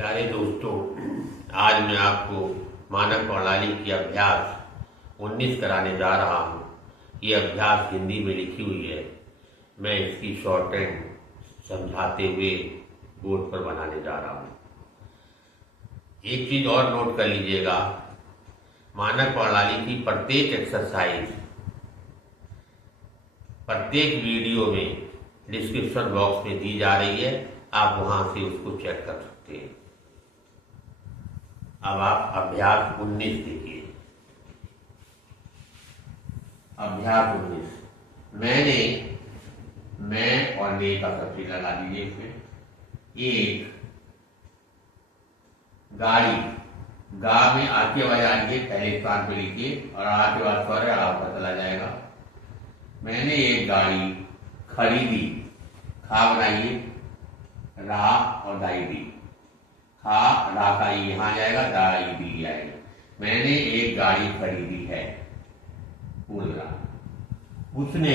प्यारे दोस्तों, आज मैं आपको मानक प्रणाली की अभ्यास 19 कराने जा रहा हूँ। ये अभ्यास हिंदी में लिखी हुई है। मैं इसकी शॉर्ट हैंड समझाते हुए बोर्ड पर बनाने जा रहा हूँ। एक चीज और नोट कर लीजिएगा, मानक प्रणाली की प्रत्येक एक्सरसाइज प्रत्येक वीडियो में डिस्क्रिप्शन बॉक्स में दी जा रही है। आप वहां से उसको चेक कर सकते हैं। अब आप अभ्यास 19 देखिए। अभ्यास 19 मैं और ने का सब्जी लगा दीजिए। इसमें एक गाड़ी, गा में आके आवाज आ रही है, पहले स्थान पे लिखिए और आके बाद स्वर है, आपका चला जाएगा। मैंने एक गाड़ी खरीदी, खा बनाइए, रा और दाई दी, खा रा का यहां जाएगा, दाई दी आएगा। मैंने एक गाड़ी खरीदी है, पूर्ण विराम। उसने,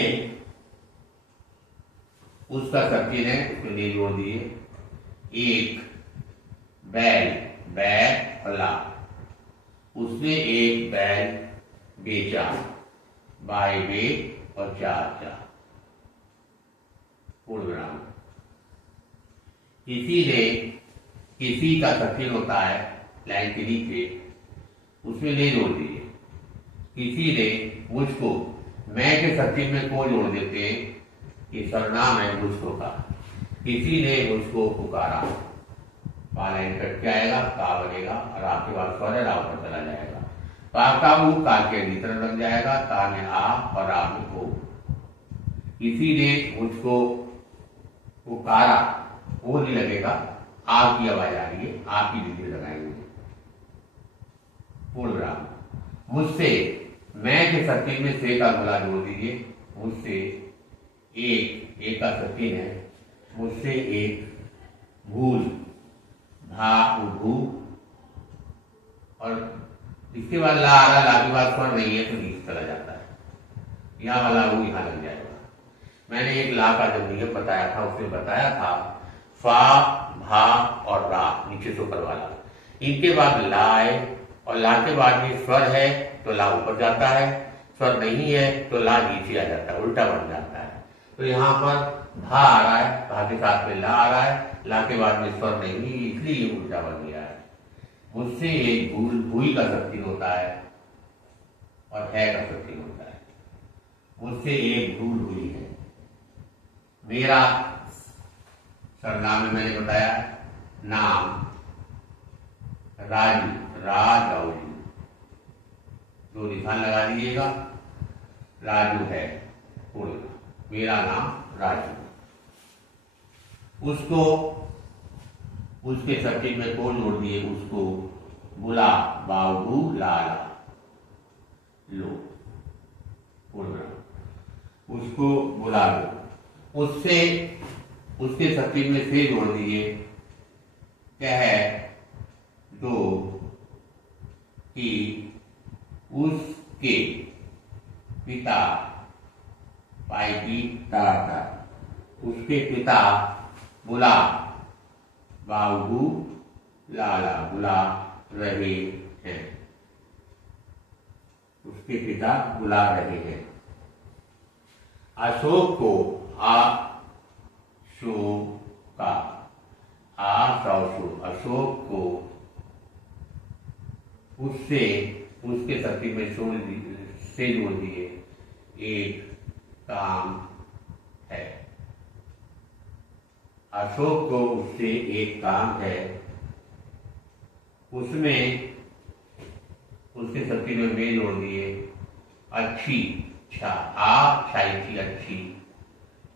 उसका सब्जी ने, उसको ले जोड़ दिए। एक बैल, बैल और ला, उसने एक बैल बेचा, बाय बे और चार चा, पूर्ण विराम। किसी ने, किसी का सचिन होता है लाइन के नीचे, उसमें ले जोड़ दिए। किसी ने मुझको, मैं के सचिन में को जोड़ देते हैं, ये सर्वनाम है मुझको का। किसी ने मुझको पुकारा, लाइन कट के आएगा, का बनेगा और आपके बाद स्वर राव पर चला जाएगा। पा का मुंह का के भीतर लग जाएगा, का में आ और रा में को। किसी ने मुझको पुकारा, वो नहीं लगेगा, आ की आवाज आ रही है, आ की दीदी लगाएंगे, पूर्ण विराम। मुझसे, मैं के सचिन में से का गुला जोड़ दीजिए। मुझसे एक का सचिन है, मुझसे एक भूल, भा भू, और इसके बाद ला आ रहा, ला के बाद स्वर नहीं है तो नीचे चला जाता है, यहाँ वाला वो यहाँ लग जाएगा। मैंने एक ला का जब नियम बताया था, उसमें बताया था फा, भा और रा, नीचे से ऊपर वाला। इनके बाद ला है और ला के बाद में स्वर है तो ला ऊपर जाता है, स्वर नहीं है तो ला नीचे आ जाता है, उल्टा बन जाता है। तो यहाँ पर भा आ रहा है, भा के साथ में ला आ रहा है, ला के बाद में स्वर नहीं, इसलिए उल्टा बन गया है। मुझसे एक भूल, भूई का शक्ति होता है और है का शक्ति होता है। मुझसे एक भूल हुई है। मेरा सर्वनाम में मैंने बताया, नाम राजू, राजू, दो निशान लगा दीजिएगा, राजू है, पूर्ण, मेरा नाम राजू। उसको, उसके सचिन में को जोड़ दिए, उसको बुला, बाबू लाला, लो, पूर्ण, उसको बुला लो। उससे, उसके सचिन में से जोड़ दिए, कह दो कि उसके पिता, पाई की तारा, उसके पिता बुला, बाबू लाला, बुला रहे हैं, उसके पिता बुला रहे हैं। अशोक को, आ शो का, आ शो, अशोक को उससे, उसके शक्ति में से जोड़ दिए, एक काम है। अशोक को उससे एक काम है, उसमें, उसके शक्ति में जोड़ दिए, अच्छी, छा, आ छाई थी, अच्छी,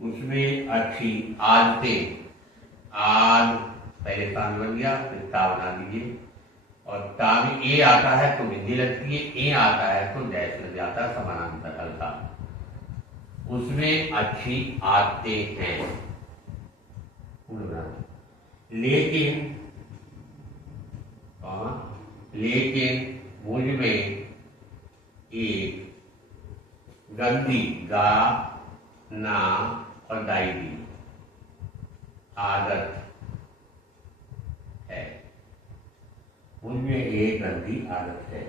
उसमें अच्छी आदतें, आज पहले स्थान बन गया, फिर ता बना दीजिए, और ता में ए आता है तो बिंदी लगती है, ए आता है तो डैश लग जाता है, समानांतर हल्का। उसमें अच्छी आदतें हैं, लेकिन, लेकिन मुझ में एक गंदी, गा ना और दाई दी आदत है। उनमें एक ग्रंथि आदत है।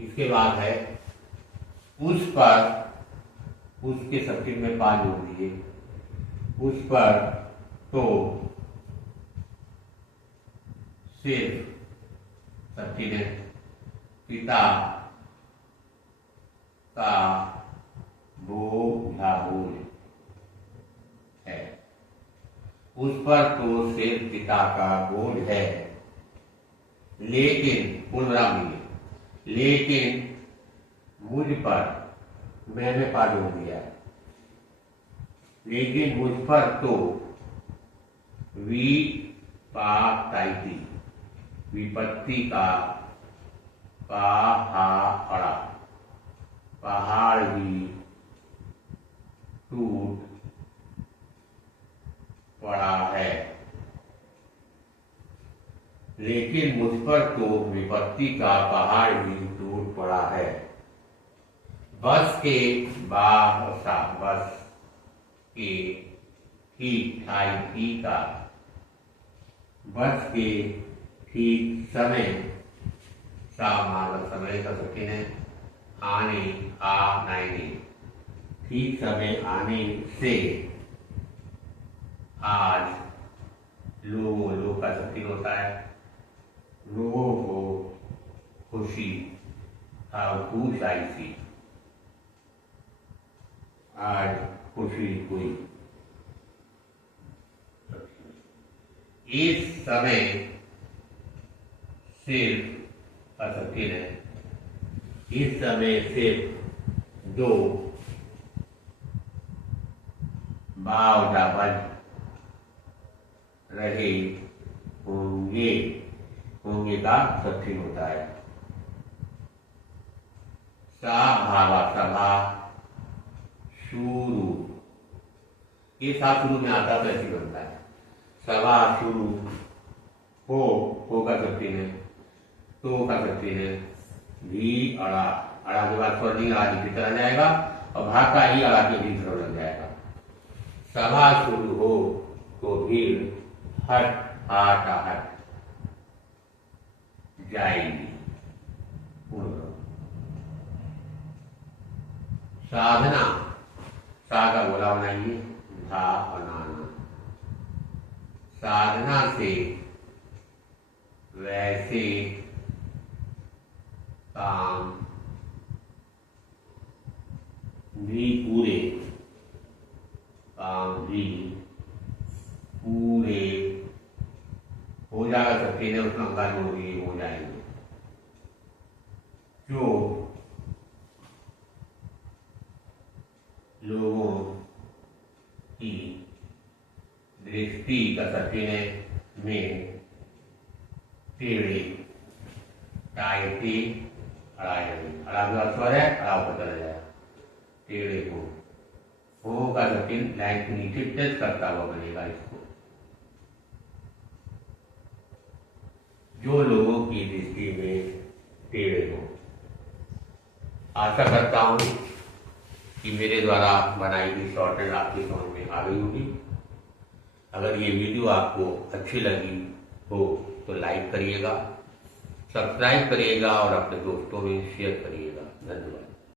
इसके बाद है उस पर, उसके सब्जेक्ट में पा जोड़ दिए, उस पर तो सिर्फ सचिन पिता का बोझ है। उस पर तो सिर्फ पिता का बोझ है, लेकिन पूर्णविराम नहीं, लेकिन मुझ पर, मैंने पा जोड़ दिया, लेकिन मुझ पर तो विपाताइती, विपत्ति का पहाड़ा, पहाड़ ही टूट पड़ा है। लेकिन मुझ पर तो विपत्ति का पहाड़ ही टूट पड़ा है। बस के बासा, बस के ठीक ठाई का, बस के ठीक समय, सामान्य समय का सकिन है, आने आने, ठीक समय आने से आज लोगों का सकिन होता है, लोगों को खुशी खुश आई थी, आज खुशी हुई। इस समय सिर्फ असक्ति है, इस समय सिर्फ दो बावजा बज रहे होंगे, होंगे का सक्षी होता है। सभावा, सभा शुरू, ये सा शुरू में आता तो ऐसे बनता है। सभा शुरू हो कर सकती है, तो कर सकती है, भी अड़ा, अड़ा के बाद स्वर नहीं अड़ा की तरह जाएगा और भाग का ही अड़ा के भी तरफ लग जाएगा। सभा शुरू हो तो भीड़ हट हट जाएगी। साधना, सा का बोला बनाइए, धा बनाना। साधना से वैसे काम भी पूरे, काम भी पूरे हो जाएगा। सकते हैं उसमें अंगाज होगी, हो जाएंगे। जो लोगों की दृष्टि का सकीने में टेढ़े टाइटी अड़ा स्वर है, अड़ा ऊपर चला जाएगा, टेढ़े हो का सकीन लाइन के नीचे टच करता हुआ बनेगा। इसको जो लोगों की दृष्टि में टेढ़े हो। आशा करता हूं कि मेरे द्वारा बनाई गई शॉर्टहैंड आपकी समझ में आ गई होगी। अगर ये वीडियो आपको अच्छी लगी हो तो लाइक करिएगा, सब्सक्राइब करिएगा और अपने दोस्तों में शेयर करिएगा। धन्यवाद।